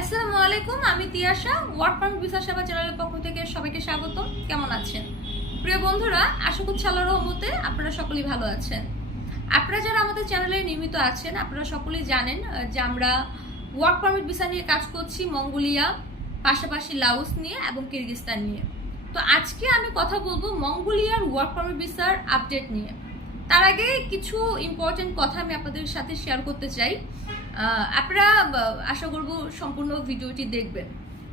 আসসালামু আলাইকুম, আমি তিয়াশা ওয়ার্ক পারমিট ভিসা সেবা চ্যানেলের পক্ষ থেকে সবাইকে স্বাগত কেমন আছেন? প্রিয় বন্ধুরা, আশা করছি আল্লাহর রহমতে আপনারা সকলেই ভালো আছেন। আপনারা যারা আমাদের চ্যানেলে নিয়মিত আছেন, আপনারা সকলেই জানেন যে আমরা ওয়ার্ক পারমিট ভিসা নিয়ে কাজ করছি মঙ্গোলিয়া, পাশাপাশি লাউস নিয়ে এবং কিরগিস্তান নিয়ে। তো আজকে আমি কথা বলব মঙ্গোলিয়ার ওয়ার্ক পারমিট ভিসার আপডেট নিয়ে। তার আগে কিছু ইম্পর্টেন্ট কথা আমি আপনাদের সাথে শেয়ার করতে চাই। আপনারা আশা করব সম্পূর্ণ ভিডিওটি দেখবেন।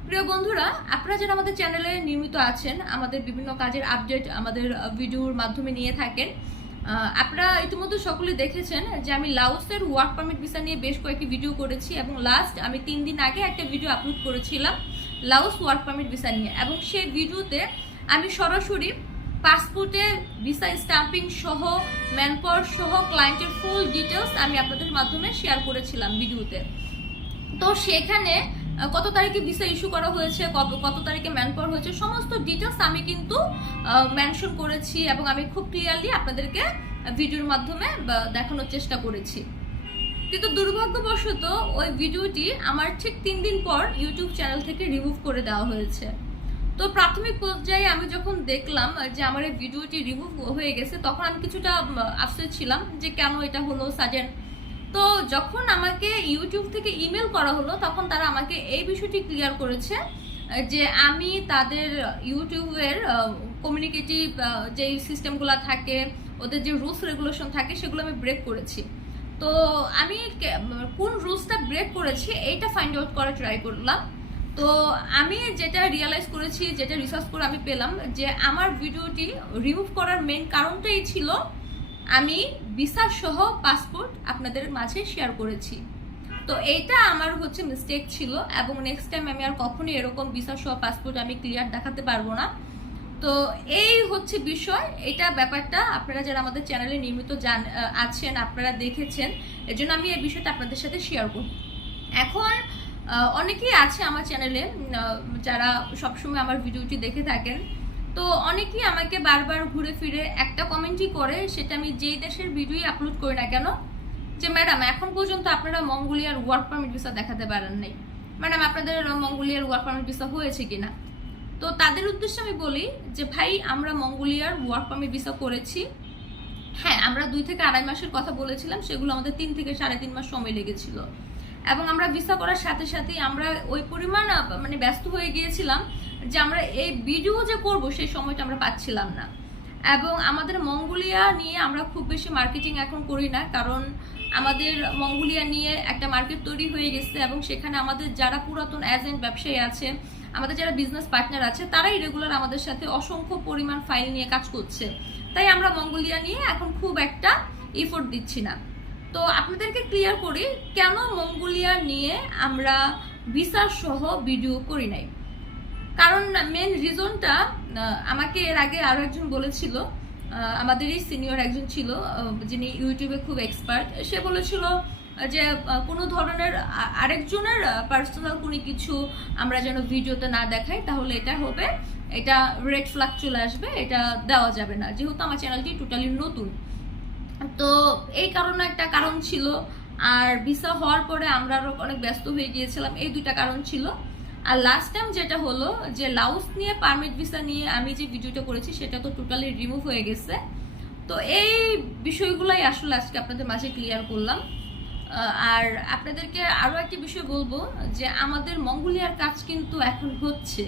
প্রিয় বন্ধুরা, আপনারা যারা আমাদের চ্যানেলে নিয়মিত আছেন, আমাদের বিভিন্ন কাজের আপডেট আমাদের ভিডিওর মাধ্যমে নিয়ে থাকেন আপনারা ইতিমধ্যে সকলে দেখেছেন যে আমি লাউসের ওয়ার্ক পারমিট ভিসা নিয়ে বেশ কয়েকটি ভিডিও করেছি এবং লাস্ট আমি তিন দিন আগে একটা ভিডিও আপলোড করেছিলাম লাউস ওয়ার্ক পারমিট ভিসা নিয়ে এবং সেই ভিডিওতে আমি সরাসরি পাসপোর্টে, ভিসা স্ট্যাম্পিং সহ, ম্যানপাওয়ার সহ, ক্লায়েন্টের ফুল ডিটেলস আমি আপনাদের মাধ্যমে শেয়ার করেছিলাম ভিডিওতে। তো সেখানে কত তারিখে ভিসা ইস্যু করা হয়েছে, কত তারিখে ম্যান পাওয়ার হয়েছে, সমস্ত ডিটেলস আমি কিন্তু মেনশন করেছি এবং আমি খুব ক্লিয়ারলি আপনাদেরকে ভিডিওর মাধ্যমে দেখানোর চেষ্টা করেছি। কিন্তু দুর্ভাগ্যবশত ওই ভিডিওটি আমার ঠিক তিন দিন পর ইউটিউব চ্যানেল থেকে রিমুভ করে দেওয়া হয়েছে। তো প্রাথমিক পর্যায়ে আমি যখন দেখলাম যে আমার এই ভিডিওটি রিমুভ হয়ে গেছে, তখন আমি কিছুটা আফসোস ছিলাম যে কেন এটা হলো সাজেন। তো যখন আমাকে ইউটিউব থেকে ইমেল করা হলো, তখন তারা আমাকে এই বিষয়টি ক্লিয়ার করেছে, যে আমি তাদের ইউটিউবের কমিউনিকেটিভ যে সিস্টেমগুলো থাকে, ওদের যে রুলস রেগুলেশন থাকে, সেগুলো আমি ব্রেক করেছি। তো আমি কোন রুলসটা ব্রেক করেছি, এইটা ফাইন্ড আউট করার ট্রাই করলাম। তো আমি যেটা রিয়েলাইজ করেছি, যেটা রিসার্চ করে আমি পেলাম যে আমার ভিডিওটি রিমুভ করার মেন কারণটাই ছিল আমি ভিসা সহ পাসপোর্ট আপনাদের মাঝে শেয়ার করেছি। তো এইটা আমার হচ্ছে মিস্টেক ছিল এবং নেক্সট টাইম আমি আর কখনোই এরকম ভিসা সহ পাসপোর্ট আমি ক্লিয়ার দেখাতে পারব না। তো এই হচ্ছে বিষয়, এটা ব্যাপারটা আপনারা যারা আমাদের চ্যানেলে নিয়মিত জান আছেন, আপনারা দেখেছেন এর জন্য আমি এই বিষয়টা আপনাদের সাথে শেয়ার করব। এখন অনেকেই আছে আমার চ্যানেলে যারা সবসময় আমার ভিডিওটি দেখে থাকেন। তো অনেকেই আমাকে বারবার ঘুরে ফিরে একটা কমেন্টই করে, সেটা আমি যেই দেশের ভিডিওই আপলোড করি না কেন, যে ম্যাডাম এখন পর্যন্ত আপনারা মঙ্গোলিয়ার ওয়ার্ক পারমিট ভিসা দেখাতে পারেন নাই। ম্যাডাম আপনাদের মঙ্গোলিয়ার ওয়ার্ক পারমিট ভিসা হয়েছে কিনা? তো তাদের উদ্দেশ্যে আমি বলি যে, ভাই, আমরা মঙ্গোলিয়ার ওয়ার্ক পারমিট ভিসা করেছি। হ্যাঁ আমরা দুই থেকে আড়াই মাসের কথা বলেছিলাম, সেগুলো আমাদের তিন থেকে সাড়ে তিন মাস সময় লেগেছিল। এবং আমরা ভিসা করার সাথে সাথেই আমরা ওই পরিমাণ মানে ব্যস্ত হয়ে গিয়েছিলাম যে আমরা এই ভিডিও যে করব সেই সময়টা আমরা পাচ্ছিলাম না। এবং আমাদের মঙ্গোলিয়া নিয়ে আমরা খুব বেশি মার্কেটিং এখন করি না, কারণ আমাদের মঙ্গোলিয়া নিয়ে একটা মার্কেট তৈরি হয়ে গেছে এবং সেখানে আমাদের যারা পুরাতন এজেন্ট ব্যবসায়ী আছে, আমাদের যারা বিজনেস পার্টনার আছে, তারাই রেগুলার আমাদের সাথে অসংখ্য পরিমাণ ফাইল নিয়ে কাজ করছে। তাই আমরা মঙ্গোলিয়া নিয়ে এখন খুব একটা এফোর্ট দিচ্ছি না। তো আপনাদেরকে ক্লিয়ার করি কেন মঙ্গোলিয়া নিয়ে আমরা ভিসা সহ ভিডিও করি নাই। কারণ মেন রিজনটা আমাকে এর আগে আরও একজন বলেছিল আমাদেরই সিনিয়র একজন ছিল যিনি ইউটিউবে খুব এক্সপার্ট সে বলেছিল যে কোনো ধরনের আরেকজনের পার্সোনাল কোনো কিছু আমরা যেন ভিডিওতে না দেখাই, তাহলে এটা হবে, এটা রেড ফ্ল্যাগ চলে আসবে, এটা দেওয়া যাবে না। যেহেতু আমার চ্যানেলটি টোটালি নতুন। তো এই কারণে একটা কারণ ছিল। আর ভিসা হওয়ার পরে আমরা আরও অনেক ব্যস্ত হয়ে গিয়েছিলাম, এই দুইটা কারণ ছিল। আর লাস্ট টাইম যেটা হলো যে লাউস নিয়ে পারমিট ভিসা নিয়ে আমি যে ভিডিওটা করেছি, সেটা তো টোটালি রিমুভ হয়ে গেছে। তো এই বিষয়গুলাই আসলে আজকে আপনাদের মাঝে ক্লিয়ার করলাম। আর আপনাদেরকে আরও একটি বিষয় বলব যে আমাদের মঙ্গোলিয়ার কাজ কিন্তু এখন হচ্ছে।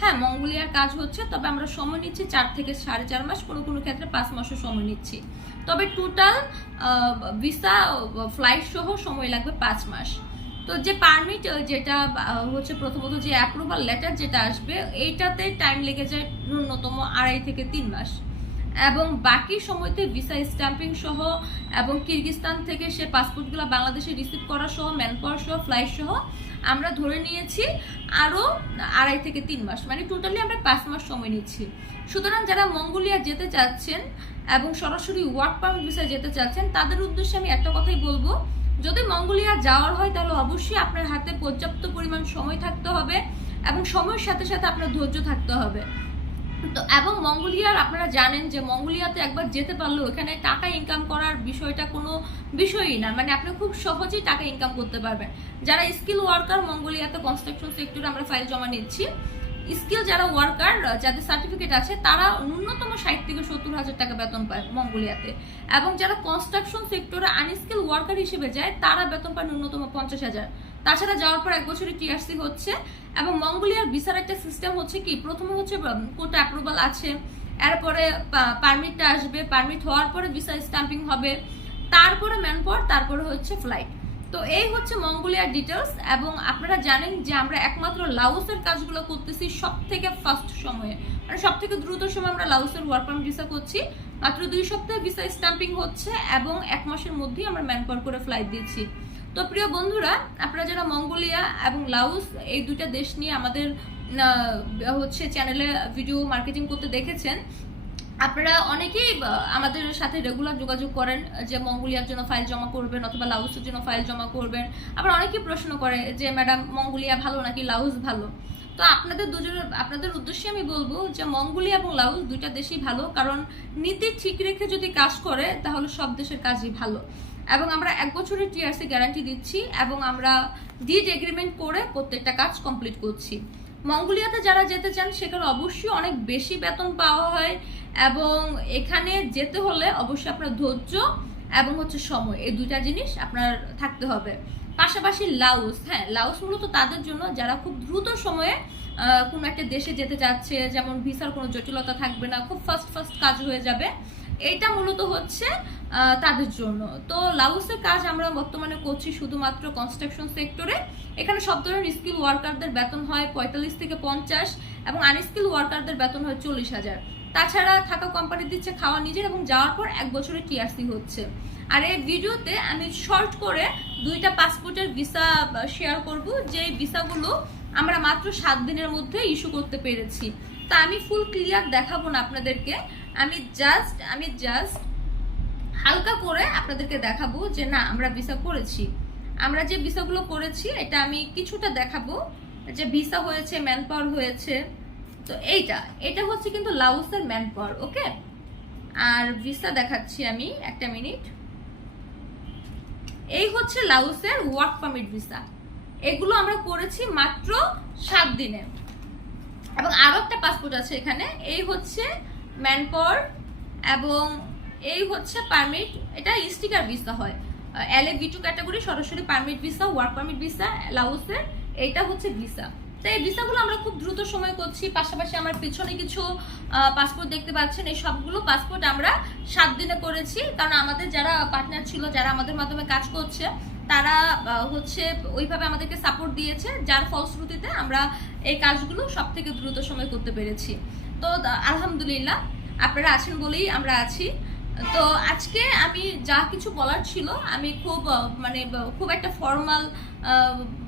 হ্যাঁ মঙ্গোলিয়ার কাজ হচ্ছে, তবে আমরা সময় নিচ্ছি চার থেকে সাড়ে চার মাস, কোনো কোনো ক্ষেত্রে পাঁচ মাসও সময় নিচ্ছি। তবে টোটাল ভিসা ফ্লাইট সহ সময় লাগবে পাঁচ মাস। তো যে পারমিট যেটা হচ্ছে প্রথমত যে অ্যাপ্রুভাল লেটার যেটা আসবে, এইটাতে টাইম লেগে যায় ন্যূনতম আড়াই থেকে তিন মাস। এবং বাকি সময়তে ভিসা স্ট্যাম্পিং সহ এবং কিরগিস্তান থেকে সে পাসপোর্টগুলো বাংলাদেশে রিসিভ করা সহ ম্যান পাওয়ার সহ, ফ্লাইট সহ আমরা ধরে নিয়েছি আরও আড়াই থেকে তিন মাস মানে টোটালি আমরা পাঁচ মাস সময় নিচ্ছি। সুতরাং যারা মঙ্গোলিয়া যেতে চাচ্ছেন এবং সরাসরি ওয়ার্ক পারমিট ভিসা যেতে চাচ্ছেন, তাদের উদ্দেশ্যে আমি একটা কথাই বলব, যদি মঙ্গোলিয়া যাওয়ার হয় তাহলে অবশ্যই আপনার হাতে পর্যাপ্ত পরিমাণ সময় থাকতে হবে এবং সময়ের সাথে সাথে আপনার ধৈর্য থাকতে হবে। তো এবং মঙ্গোলিয়ার আপনারা জানেন যে মঙ্গোলিয়াতে একবার যেতে পারলেও এখানে টাকা ইনকাম করার বিষয়টা কোনো বিষয়ই না। মানে আপনি খুব সহজেই টাকা ইনকাম করতে পারবেন। যারা স্কিল ওয়ার্কার মঙ্গোলিয়াতে কনস্ট্রাকশন সেক্টরে আমরা ফাইল জমা নিচ্ছি। স্কিল যারা ওয়ার্কার যাদের সার্টিফিকেট আছে, তারা ন্যূনতম ষাট থেকে সত্তর হাজার টাকা বেতন পায় মঙ্গোলিয়াতে। এবং যারা কনস্ট্রাকশন সেক্টরে আনস্কিল ওয়ার্কার হিসেবে যায়, তারা বেতন পায় ন্যূনতম পঞ্চাশ হাজার। তাছাড়া যাওয়ার পর এক বছরে টিআরসি হচ্ছে এবং মঙ্গোলিয়ার ভিসার একটা সিস্টেম হচ্ছে কি? প্রথমে হচ্ছে কোটা অ্যাপ্রুভাল আছে, এরপরে পারমিটটা আসবে পারমিট হওয়ার পরে ভিসা স্ট্যাম্পিং হবে, তারপরে ম্যানপর তারপরে হচ্ছে ফ্লাইট তো এই হচ্ছে মঙ্গোলিয়ার ডিটেলস এবং আপনারা জানেন যে আমরা একমাত্র লাউসের কাজগুলো করতেছি সব থেকে ফার্স্ট সময়ে। মানে সব থেকে দ্রুত সময় আমরা লাউসের ওয়ার্ক পারমিট ভিসা করছি। মাত্র দুই সপ্তাহে ভিসা স্ট্যাম্পিং হচ্ছে এবং এক মাসের মধ্যেই আমরা ম্যানপাওয়ার করে ফ্লাইট দিচ্ছি। তো প্রিয় বন্ধুরা, আপনারা যারা মঙ্গোলিয়া এবং লাউস এই দুইটা দেশ নিয়ে আমাদের হচ্ছে চ্যানেলে ভিডিও মার্কেটিং করতে দেখেছেন, আপনারা অনেকেই আমাদের সাথে রেগুলার যোগাযোগ করেন যে মঙ্গোলিয়ার জন্য ফাইল জমা করবেন অথবা লাউসের জন্য ফাইল জমা করবেন। আবার অনেকেই প্রশ্ন করে যে ম্যাডাম মঙ্গোলিয়া ভালো নাকি লাউস ভালো? তো আপনাদের দুজনের, আপনাদের উদ্দেশ্যে আমি বলব যে, মঙ্গোলিয়া এবং লাউস দুইটা দেশই ভালো, কারণ নীতি ঠিক রেখে যদি কাজ করে, তাহলে সব দেশের কাজই ভালো। এবং আমরা এক বছরের টিআরসি গ্যারান্টি দিচ্ছি এবং আমরা ডিড এগ্রিমেন্ট করে প্রত্যেকটা কাজ কমপ্লিট করছি। মঙ্গোলিয়াতে যারা যেতে চান, সেখানে অবশ্যই অনেক বেশি বেতন পাওয়া হয় এবং এখানে যেতে হলে অবশ্যই আপনার ধৈর্য এবং হচ্ছে সময়, এই দুইটা জিনিস আপনার থাকতে হবে। পাশাপাশি লাউস হ্যাঁ লাউস মূলত তাদের জন্য যারা খুব দ্রুত সময়ে কোনো একটা দেশে যেতে চাচ্ছে, যেমন ভিসার কোনো জটিলতা থাকবে না, খুব ফাস্ট ফাস্ট কাজ হয়ে যাবে। এটা মূলত হচ্ছে তাদের জন্য। তো লাউসের কাজ আমরা বর্তমানে করছি শুধুমাত্র কনস্ট্রাকশন সেক্টরে এখানে সব ধরনের স্কিল ওয়ার্কারদের বেতন হয় পঁয়তাল্লিশ থেকে পঞ্চাশ এবং আনস্কিল ওয়ার্কারদের বেতন হয় চল্লিশ হাজার। তাছাড়া থাকা কোম্পানি দিচ্ছে খাওয়া নিজের এবং যাওয়ার পর এক বছরে টিআরসি হচ্ছে। আর এই ভিডিওতে আমি শর্ট করে দুইটা পাসপোর্টের ভিসা শেয়ার করব। যে ভিসাগুলো আমরা মাত্র সাত দিনের মধ্যে ইস্যু করতে পেরেছি। তা আমি ফুল ক্লিয়ার দেখাবো না আপনাদেরকে। আমি জাস্ট আমি জাস্ট হালকা করে আপনাদেরকে দেখাবো যে না, আমরা ভিসা করেছি। আমরা যে ভিসাগুলো করেছি, এটা আমি কিছুটা দেখাবো। যে ভিসা হয়েছে ম্যান পাওয়ার হয়েছে। তো এইটা, এটা হচ্ছে কিন্তু লাউসের ম্যান পাওয়ার ওকে আর ভিসা দেখাচ্ছি আমি, একটা মিনিট এই হচ্ছে লাউসের ওয়ার্ক পারমিট ভিসা এগুলো আমরা করেছি মাত্র সাত দিনে। এবং আরও একটা পাসপোর্ট আছে এখানে। এই হচ্ছে ম্যানপর এবং এই হচ্ছে পারমিট এটা স্টিকার ভিসা হয়। এল এ টু ক্যাটাগরি সরাসরি permit visa work permit visa লাউসের এইটা হচ্ছে ভিসা তো এই ভিসাগুলো আমরা খুব দ্রুত সময় করছি। পাশাপাশি আমার পিছনে কিছু পাসপোর্ট দেখতে পাচ্ছেন। এই সবগুলো পাসপোর্ট আমরা সাত দিনে করেছি। কারণ আমাদের যারা পার্টনার ছিল, যারা আমাদের মাধ্যমে কাজ করছে তারা হচ্ছে ওইভাবে আমাদেরকে সাপোর্ট দিয়েছে, যার ফলশ্রুতিতে আমরা এই কাজগুলো সব থেকে দ্রুত সময় করতে পেরেছি। তো আলহামদুলিল্লাহ, আপনারা আছেন বলেই আমরা আছি। তো, আজকে আমি যা কিছু বলার ছিল, আমি খুব মানে খুব একটা ফর্মাল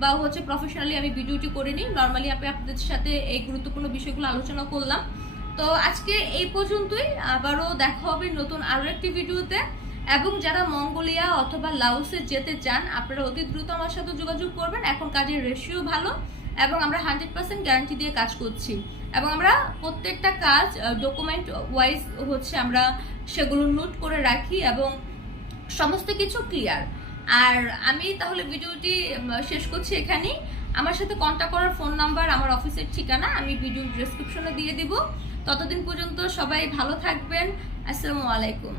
বা হচ্ছে প্রফেশনালি আমি ভিডিওটি করিনি। নর্মালি আমি আপনাদের সাথে এই গুরুত্বপূর্ণ বিষয়গুলো আলোচনা করলাম। তো, আজকে এই পর্যন্তই। আবারও দেখা হবে নতুন আরও একটি ভিডিওতে। এবং যারা মঙ্গোলিয়া অথবা লাউসে যেতে চান, আপনারা অতি দ্রুত আমার সাথে যোগাযোগ করবেন। এখন কাজের রেশিও ভালো এবং আমরা হান্ড্রেড পার্সেন্ট গ্যারান্টি দিয়ে কাজ করছি। এবং আমরা প্রত্যেকটা কাজ ডকুমেন্ট ওয়াইজ হচ্ছে আমরা সেগুলো নোট করে রাখি এবং সমস্ত কিছু ক্লিয়ার আর আমি তাহলে ভিডিওটি শেষ করছি এখানেই। আমার সাথে কন্ট্যাক্ট করার ফোন নাম্বার আমার অফিসের ঠিকানা, আমি ভিডিও ডেসক্রিপশনে দিয়ে দিব। ততদিন পর্যন্ত সবাই ভালো থাকবেন। আসসালামু আলাইকুম।